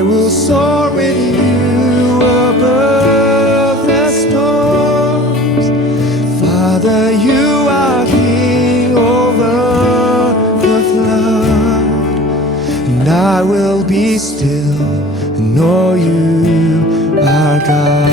I will soar with you above the storms. Father, you are King over the flood, and I will be still and know you are God.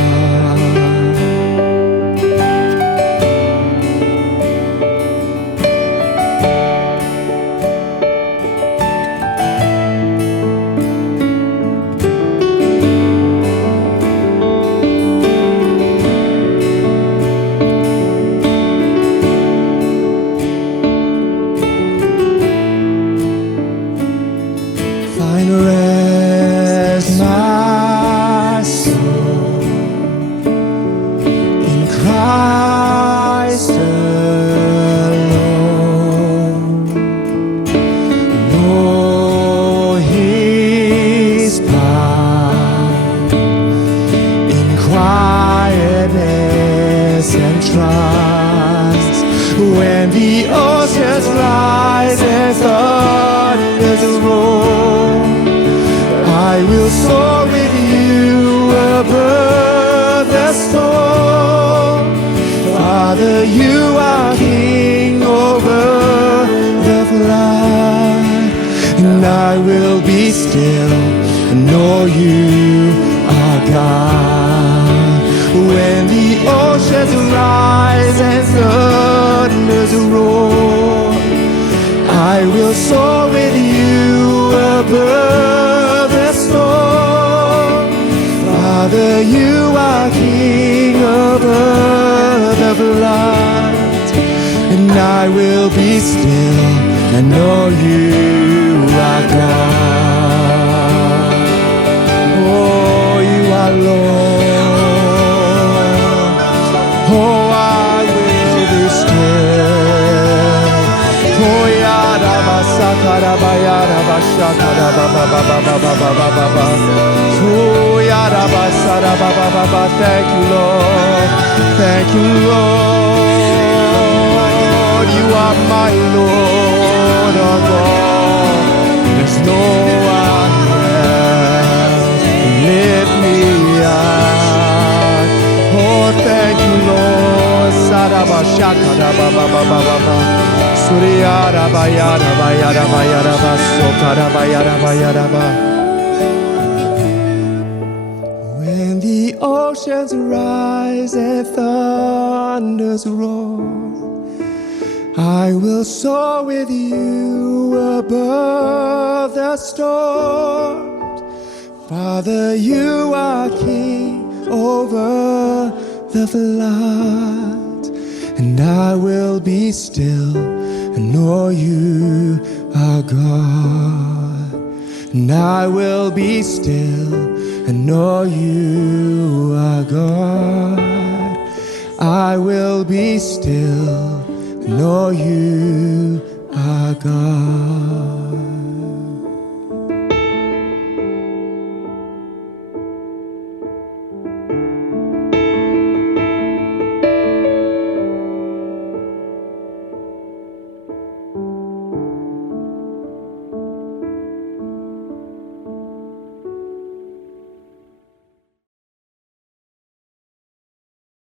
Find rest, my soul, in Christ alone. Know His power in quietness and trust. When the oceans rise and thunders roar, I will soar with you above the storm. Father, you are King over the flood, and I will be still and know you are God. When the oceans rise and thunders roar, I will soar with you above the storm. Father, you are King over the flood, and I will be still and know you are God. Oh, you are Lord. Oh, I will be still. Oh, thank you, Lord. Thank you, Lord. You are my Lord, oh God. There's no one else to lift me up. Oh, thank you, Lord. Saraba shakara baba baba baba. Suriyara bayara bayara bayara basokara bayara bayara ba. When the oceans rise and thunders roar, I will soar with you above the storms. Father, you are King over the flood, and I will be still and know you are God. And I will be still and know you are God. I will be still and know you are God.